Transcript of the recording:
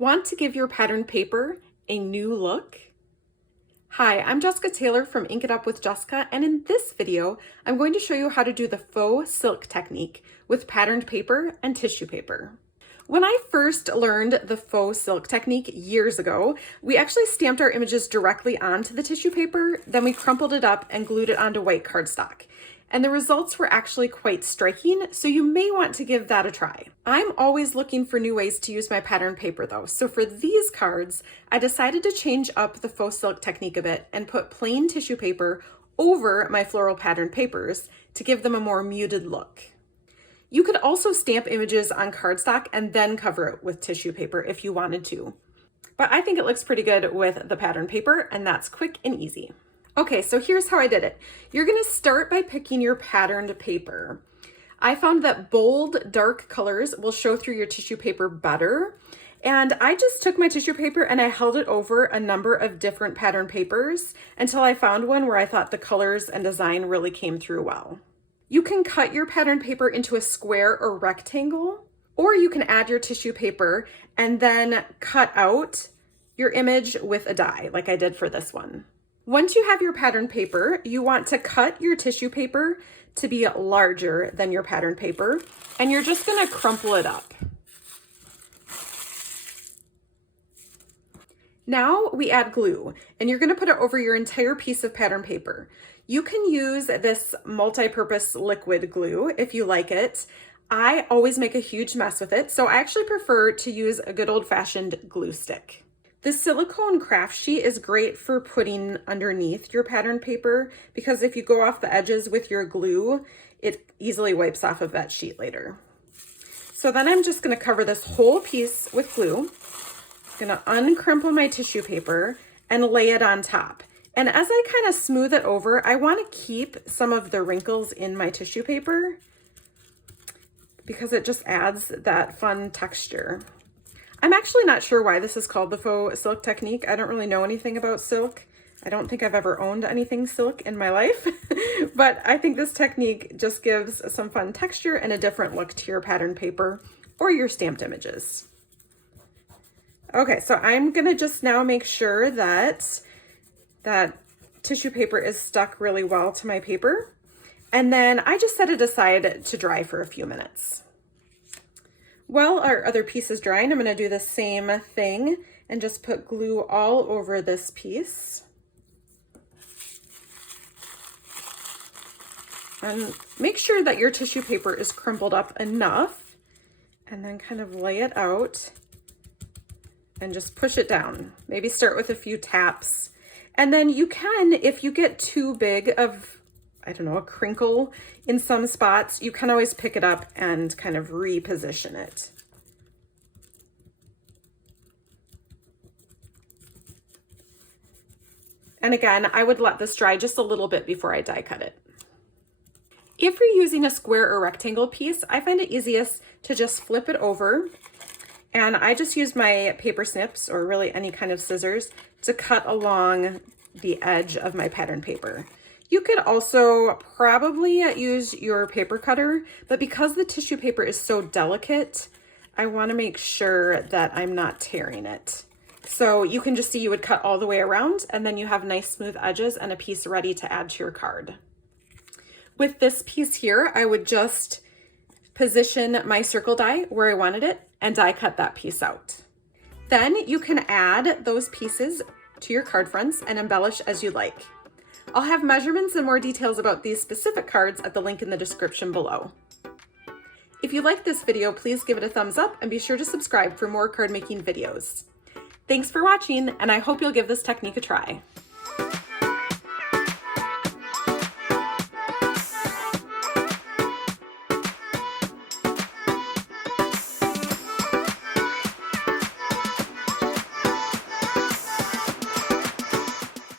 Want to give your patterned paper a new look? Hi, I'm Jessica Taylor from Ink It Up with Jessica, and in this video, I'm going to show you how to do the faux silk technique with patterned paper and tissue paper. When I first learned the faux silk technique years ago, we actually stamped our images directly onto the tissue paper, then we crumpled it up and glued it onto white cardstock. And the results were actually quite striking, so you may want to give that a try. I'm always looking for new ways to use my pattern paper though, so for these cards, I decided to change up the faux silk technique a bit and put plain tissue paper over my floral pattern papers to give them a more muted look. You could also stamp images on cardstock and then cover it with tissue paper if you wanted to. But I think it looks pretty good with the pattern paper, and that's quick and easy. Okay, so here's how I did it. You're gonna start by picking your patterned paper. I found that bold, dark colors will show through your tissue paper better. And I just took my tissue paper and I held it over a number of different pattern papers until I found one where I thought the colors and design really came through well. You can cut your pattern paper into a square or rectangle, or you can add your tissue paper and then cut out your image with a die, like I did for this one. Once you have your pattern paper, you want to cut your tissue paper to be larger than your pattern paper, and you're just gonna crumple it up. Now we add glue, and you're gonna put it over your entire piece of pattern paper. You can use this multi-purpose liquid glue if you like it. I always make a huge mess with it, so I actually prefer to use a good old-fashioned glue stick. The silicone craft sheet is great for putting underneath your pattern paper because if you go off the edges with your glue, it easily wipes off of that sheet later. So then I'm just gonna cover this whole piece with glue. I'm gonna uncrumple my tissue paper and lay it on top. And as I kind of smooth it over, I wanna keep some of the wrinkles in my tissue paper because it just adds that fun texture. I'm actually not sure why this is called the faux silk technique. I don't really know anything about silk. I don't think I've ever owned anything silk in my life, but I think this technique just gives some fun texture and a different look to your pattern paper or your stamped images. Okay, so I'm gonna just now make sure that that tissue paper is stuck really well to my paper. And then I just set it aside to dry for a few minutes. While our other piece is drying, I'm gonna do the same thing and just put glue all over this piece. And make sure that your tissue paper is crumpled up enough, and then kind of lay it out and just push it down. Maybe start with a few taps. And then you can, if you get too big of, I don't know, a crinkle in some spots, you can always pick it up and kind of reposition it. And again, I would let this dry just a little bit before I die cut it. If you're using a square or rectangle piece, I find it easiest to just flip it over. And I just used my paper snips, or really any kind of scissors, to cut along the edge of my pattern paper. You could also probably use your paper cutter, but because the tissue paper is so delicate, I want to make sure that I'm not tearing it. So you can just see you would cut all the way around, and then you have nice smooth edges and a piece ready to add to your card. With this piece here, I would just position my circle die where I wanted it and die cut that piece out. Then you can add those pieces to your card fronts and embellish as you like. I'll have measurements and more details about these specific cards at the link in the description below. If you liked this video, please give it a thumbs up and be sure to subscribe for more card making videos. Thanks for watching, and I hope you'll give this technique a try.